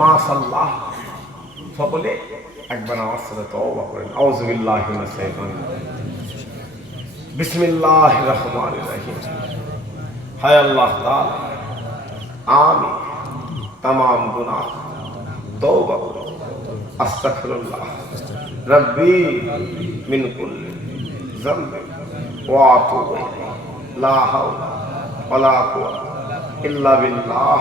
মাশাআল্লাহ। সকলে একবার আমার সাথে তওবা করেন। আউযু বিল্লাহি মিনাশ শাইতানির রাজিম। বিসমিল্লাহির রহমানির রহিম। হায় আল্লাহ তাআলা, আমি तमाम गुनाह तौबा करो, अस्तगफिरुल्लाह रब्बी मिन कुल्ली ज़ंबि व अतूबु इलैहि, ला हौला वला कुव्वता इल्ला बिल्लाह,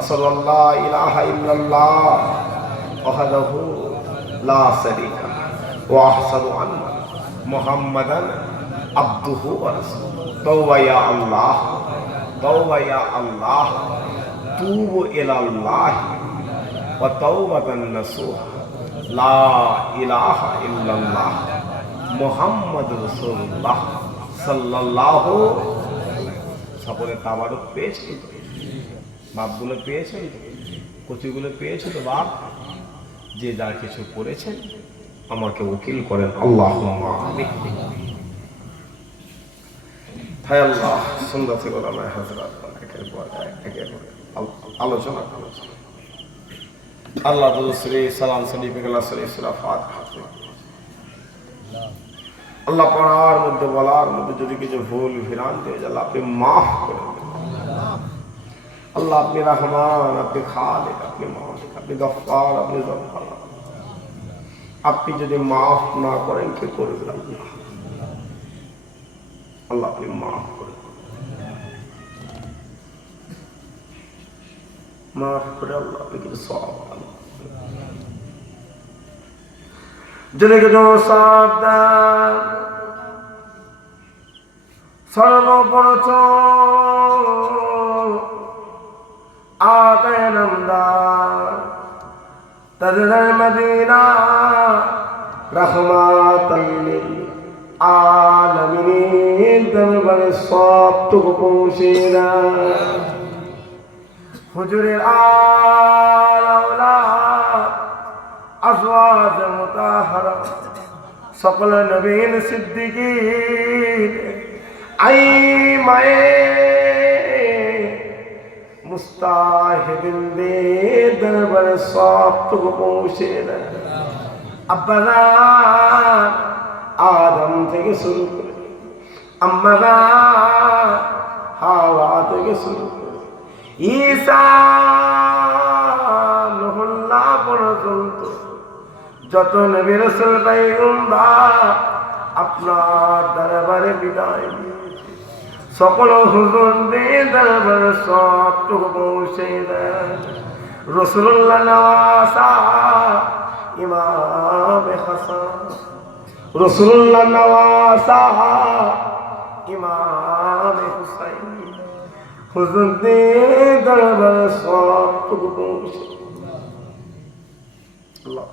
अशहदु अल्ला इलाहा इल्लल्लाह वहदहु ला शरीका लहु व अशहदु अन्ना मुहम्मदन अब्दुहु व रसूलुहु। तौबा या अल्लाह, तौबा या अल्लाह, तूबु इलल्लाह व तौबतन नसूहा, ला इलाहा इल्लल्लाह मुहम्मद रसूलुल्लाह সাল্লাল্লাহু। সকলে তাবারক পেয়েছেন তো? বাপগুলো পেয়েছেন তো? কচিগুলো পেয়েছে তো? বাপ যে যা কিছু করেছেন আমাকে উকিল করেন। আল্লাহুম্মা আমিন। হায় আল্লাহ, সুন্দর থেকে ওলামায়ে হযরত একের পর একের পর আলোচনা করেছেন। আল্লাহ দুরূদ সালাম শরীফ এগুলা শরীফ সূরা ফাতিহা। আল্লাহ পড়ার মধ্যে বলার মধ্যে যদি কিছু ভুল ভ্রান্তি হয়ে যায় আল্লাহ আপনি মাফ করে দেন। আল্লাহ আপনি রহমান, আপনি খালিক, আপনি মালিক, আপনি গফফার, আপনি জব্বার। আপনি যদি মাফ না করেন কে করবে? আল্লাহ, আল্লাহ আপনি মাফ করে দেন। মাফ করে আল্লাহ আপনি কিছু সওয়াব যদি কিছু সওয়াব দেন। সর্বপ্রথ আতে নামদার তাজদার মদিনা রহমাতাল লিল আলামিন দরবারে সবটুকু পৌঁছে না। হুজুরের আওলাদ আজওয়াজ মুতাহহারা সকল নবীন সিদ্দিকীন আই মায়ে মুস্তাহিদিনদের দরবারে সবটুকু পৌঁছে না। আব্বাজান আদম থেকে শুরু করে আম্মাজান হাওয়া থেকে শুরু করে ঈসা নহল্লা পর্যন্ত যত নবী রাসূল পয়গম্বর আপনার দরবারে বিদায় নিয়েছে, সকল হুজুরদের দরবারে সবটুকু পৌঁছে দেন। রাসূলুল্লাহ নওয়াসা ইমাম হাসান, রাসূলুল্লাহ নওয়াসা ইমাম হুসাইন, হুজুরদের দরবারে সবটুকু পৌঁছে। আল্লাহ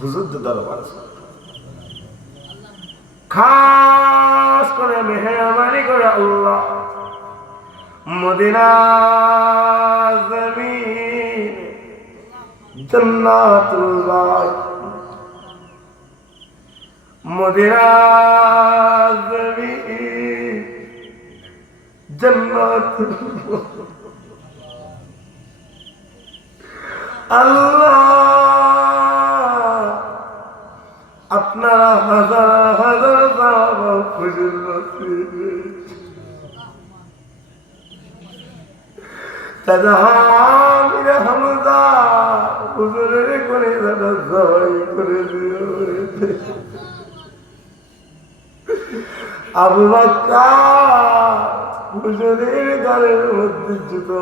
হুজুরদের দরবারে খাস করে মেহরবানি করে আল্লাহ মদিনা জমিন জান্নাতুল বাগ, মদিনা জমিন জান্নাতুল বাগ। আল্লাহ আপনারা হাজার হাজার সাহাবা খুঁজে তাজহামির হামজা হুজুরের করে দাদা জয় করে দিও। আবু বকর হুজুরের গালের মধ্যে জুতো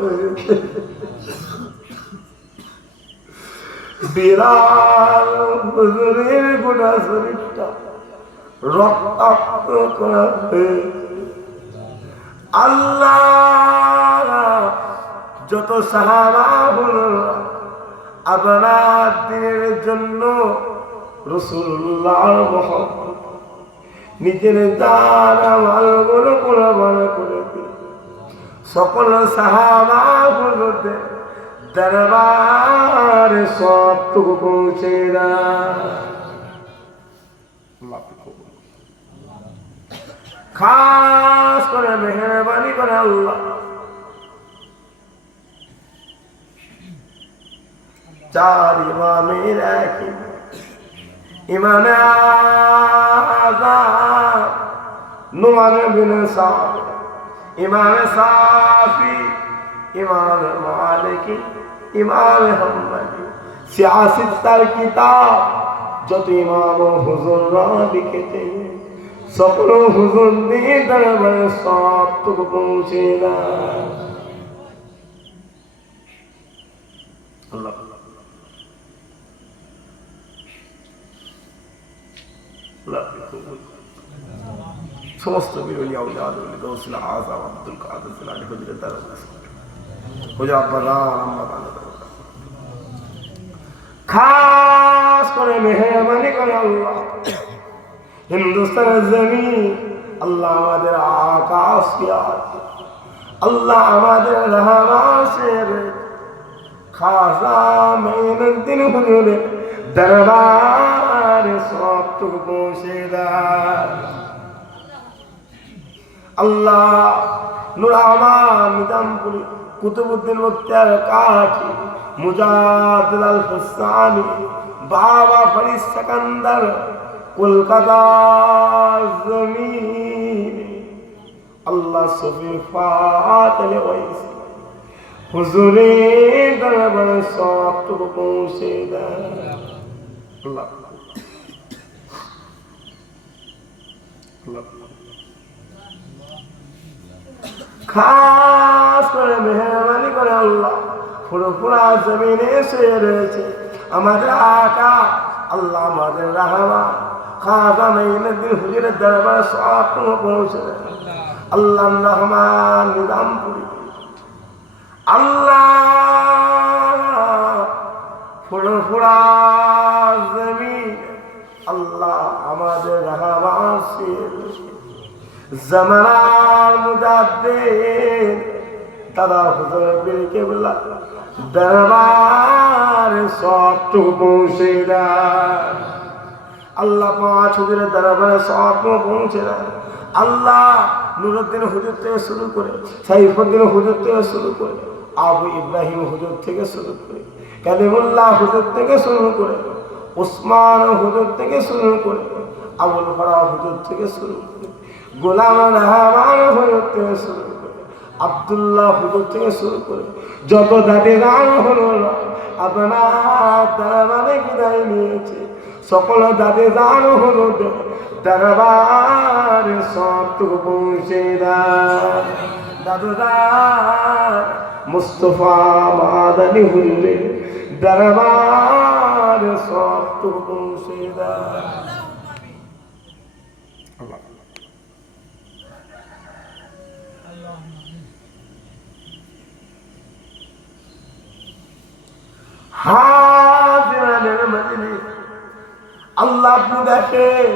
হয়েছে। বিলাল হুজুরের গোটা শরীরটা রক্তাক্ত করা হয়েছে। আল্লাহ যত সাহাবা হলো আপনার দিনের জন্য রাসূলুল্লাহর মহব্বত নিজের জান মালগুলো কুরবান করে দিল। সকল সাহাবা হলোদের দরবারে সবটুকু পৌঁছে না। খাস করে মেহেরবানি করে আল্লাহ চার ইমামের এক ইমামে আযম নুমান বিন সাবিত, ইমামে শাফি, ইমামে মালিকি, ইমামে হাম্বলি, সিয়াসত তার কিতাব যত ইমাম ও হুজুররা লিখেছেন সকল হুজুরদের দরবারে সবটুকু পৌঁছে না। আল্লাহ সমস্ত বিরোধী আউলিয়া গৌসুল আযম আব্দুল কাদের জিলানী হুজুরের দরবারে হুজুর আব্বাজান খাস করে মেহরবানি করে আল্লাহ হিন্দুস্তানের জমিন, আল্লাহ আমাদের আকাশ কি আছে, আল্লাহ আমাদের রহমানের খাজা মেইনুদ্দিন হুজুরের দরবারে সবটুকু পৌঁছে দেয়। আল্লাহ নূর আমান নিজামপুরি কুতুবউদ্দিন মুক্তিয়ার কাঠি মুজাদ্দিদ আল হুসানি বাবা ফরিদ সিকান্দার কলকাতা জমিন, আল্লাহ সফি ফাতিল ওয়াইসি হুজুরের দরবারে সবটুকু পৌঁছে দেয়। আল্লাহ খাস করে মেহরবানি করে আল্লাহ ফুরফুরা জমিনে এসে রয়েছে আমাদের আকা, আল্লাহ আমাদের রহমান খাজা মেইনুদ্দিন হুজুরের দরবারে সবটুকু পৌঁছে দেয়। আল্লাহ রহমান নিজামপুরি, আল্লাহ ফুরফুরা জমিন, আল্লাহ আমাদের রহমান জামানার মুজাদ্দিদ দাদা হুজুর পীর কেবলা দরবারে সবটুকু পৌঁছে দেয়। আল্লাহ পাঁচ হুজুরের দরবারে সবটুকু পৌঁছে দেয়। আল্লাহ নুরুদ্দিন হুজুর থেকে শুরু করে সাইফুদ্দিন হুজুর থেকে শুরু করে আবু ইব্রাহিম হুজুর থেকে শুরু করে কালিমুল্লাহ হুজুর থেকে শুরু করে উসমান হুজুর থেকে শুরু করে আবুল ফরাহ হুজুর থেকে শুরু করে গোলাম রহমান হুজুর থেকে শুরু করে আব্দুল্লাহ হুজুর থেকে শুরু করে যত দাদি গান হলো আপনার দরবারে বিদায় নিয়েছে সকল দাদি গান হলো দরবারে সবটুকু পৌঁছে দেয়। দাদুদার মুস্তফা মাদানী হুজুরের দরবারে সবটুকু পৌঁছে দেয়। হাজিরানের মজলিস আল্লাহ আপনি দেখেন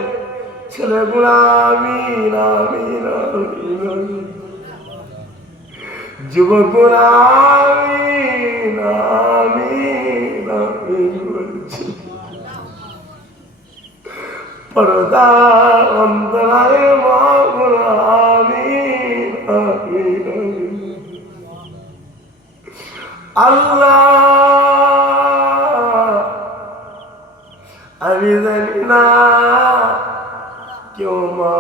ছেলেগুলা আমিন আমিন আমিন, যুবকরা আমিন আমিন আমিন বলছে, পর্দা অন্তরালে মাগুলা আমিন আমিন আমিন। আল্লাহ আমি জানি না কেউ মা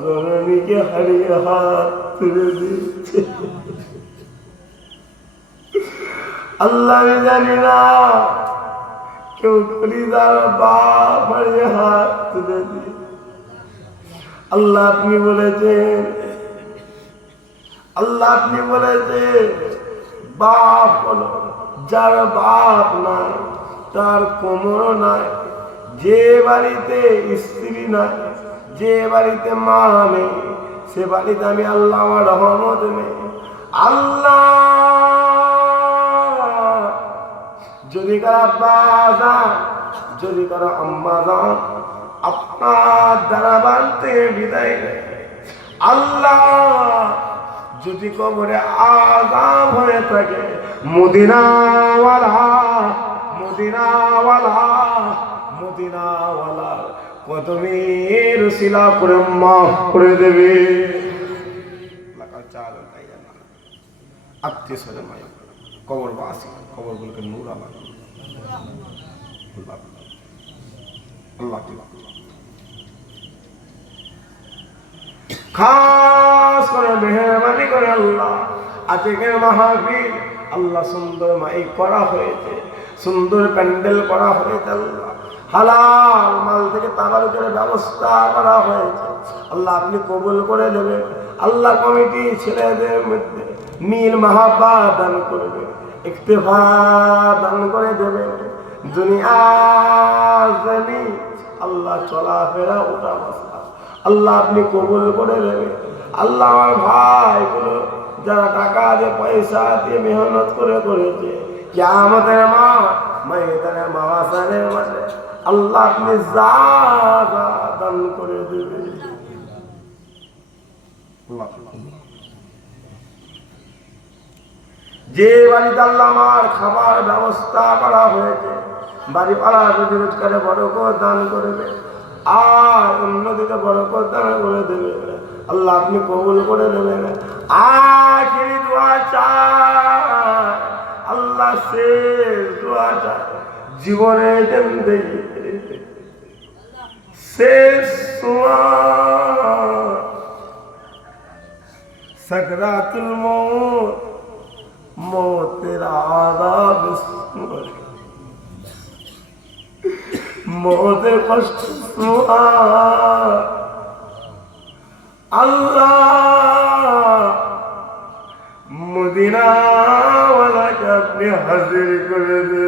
জননীকে হারিয়ে হাত তুলে দিচ্ছে, আল্লাহ আমি জানি না কেউ খরিদার বাপ হারিয়ে হাত তুলে দিয়ে। আল্লাহ আপনি বলেছেন, আল্লাহ আপনি বলেছেন বাপ হলো যার বাপ নাই তার কোমর নাই, যে বাড়িতে স্ত্রী নাই, যে বাড়িতে মা নেই, সে বাড়িতে আমি আল্লাহ আমার রহমত নেই। আল্লাহ যদি কারো আব্বা যান, যদি কারো আম্মা যান আপনার দরবার থেকে বিদায় নেয়, আল্লাহ যদি কবরে আযাব হয়ে থাকে মদিনাওয়ালা মদিনাওয়ালা মদিনাওয়ালা কদমের উসিলা করে মাফ করে দেবে। আত্মীয় স্বজন মায়া কবর বাসি কবরগুলোকে নূর আল্লাহ খাস করে মেহরবানি করে আল্লাহ আজকের মাহফিল আল্লাহ সুন্দর মাইক করা হয়েছে, সুন্দর প্যান্ডেল করা হয়েছে, আল্লাহ হালাল মাল থেকে তাবারুকের ব্যবস্থা করা হয়েছে। আল্লাহ আপনি কবুল করে নেবেন। আল্লাহ কমিটি ছেলেদের মধ্যে মিল মাহাব্বা দান করবে, ইক্তেফা দান করে দেবে। দুনিয়া জানি আল্লাহ চলাফেরা ওটা বসা আল্লাহ আপনি কবুল করে নেবেন। আল্লাহ আমার ভাইগুলো যারা টাকা দিয়ে পয়সা দিয়ে মেহনত করে করেছে কিয়ামতের ময়দানে মাওয়াসানের মাঝে আল্লাহ আপনি জাযা দান করে দেবেন। যে বাড়িতে আল্লাহ আমার খাবার ব্যবস্থা করা হয়েছে বাড়ি পাড়া রুজি রোজগারে বরকত দান করবে আর উন্নতিতে বরকত দান করে দেবে। আল্লাহ আপনি কবুল করে নেবেন। আখিরি দোয়া চাই আল্লাহ শেষ দোয়া চাই জীবনে জিন্দেগি শেষ সময় सकरातुल मौत मौतेर आदाब मौतेर कष्ट सुहा अल्लाह मदीना वाला के अपने हाजिर कर दे।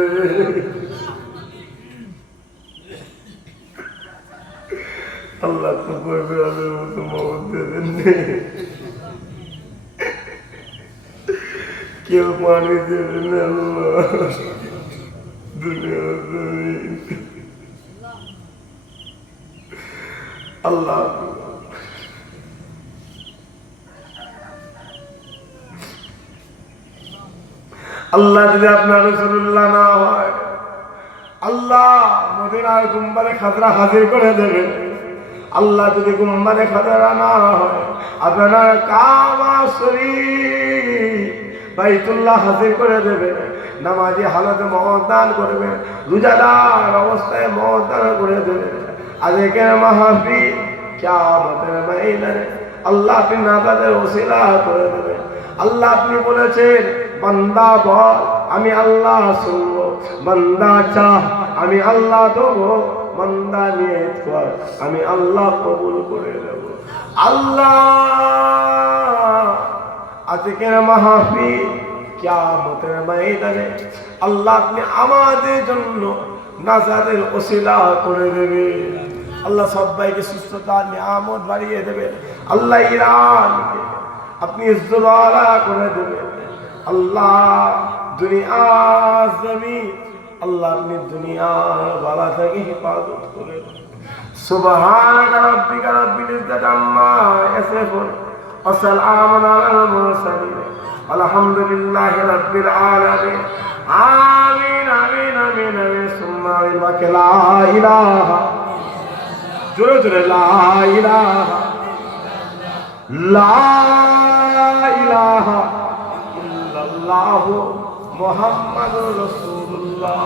अल्लाह तो कोई भी आदमी तो मौत दे देने क्यों पानी दे देने अल्लाह दुनिया अल्लाह अल्लाह যদি আপনার রাসূলুল্লাহ না হয় আল্লাহ মদিনার গুম্বারে খাজরা হাজির করে দেবেন। আল্লাহ যদি গুম্বারে খাজরা না হয় আপনার কাবা শরীফ বাইতুল্লাহ হাজির করে দেবেন। নামাজি হালতে মওত দান করবেন, রোজাদার অবস্থায় মওত দান করে দেবেন। আজকের মাহফিল কিয়ামতের ময়দানে আল্লাহ আপনি নাজাতের ওসিলা করে দেবেন। আল্লাহ আপনি বলেছেন বান্দা বল আমি আল্লাহ শুনবো, বান্দা চাহ আমি আল্লাহ দেবো, বান্দা নিয়ত কর আমি আল্লাহ কবুল করে দেব। আল্লাহ আজকের মাহফিল কিয়ামতের ময়দানে আল্লাহ আপনি আমাদের জন্য নাজাতের ওসিলা করে দেবে। আল্লাহ সবাইকে সুস্থতা নিয়ামত বাড়িয়ে দেবে। আল্লাহ ইরানকে আপনি ইজ্জত আলা করে দেবেন। আল্লাহ দুনিয়া জমিন আল্লাহ আপনি দুনিয়া বালা থেকে হেফাজত করে দেবেন। সুবহান রাব্বিকা রাব্বিল ইজ্জাতি আম্মা ইয়াসিফুন ওয়া সালামুন আলাল মুরসালিন আলহামদুলিল্লাহি রাব্বিল আলামিন। আমিন আমিন আমিন আমিন সুম্মা আমিন ওয়া লা ইলাহা জোরে জোরে লা ইলাহা লা ইলাহা ইল্লাল্লাহু মুহাম্মাদুর রাসূলুল্লাহ।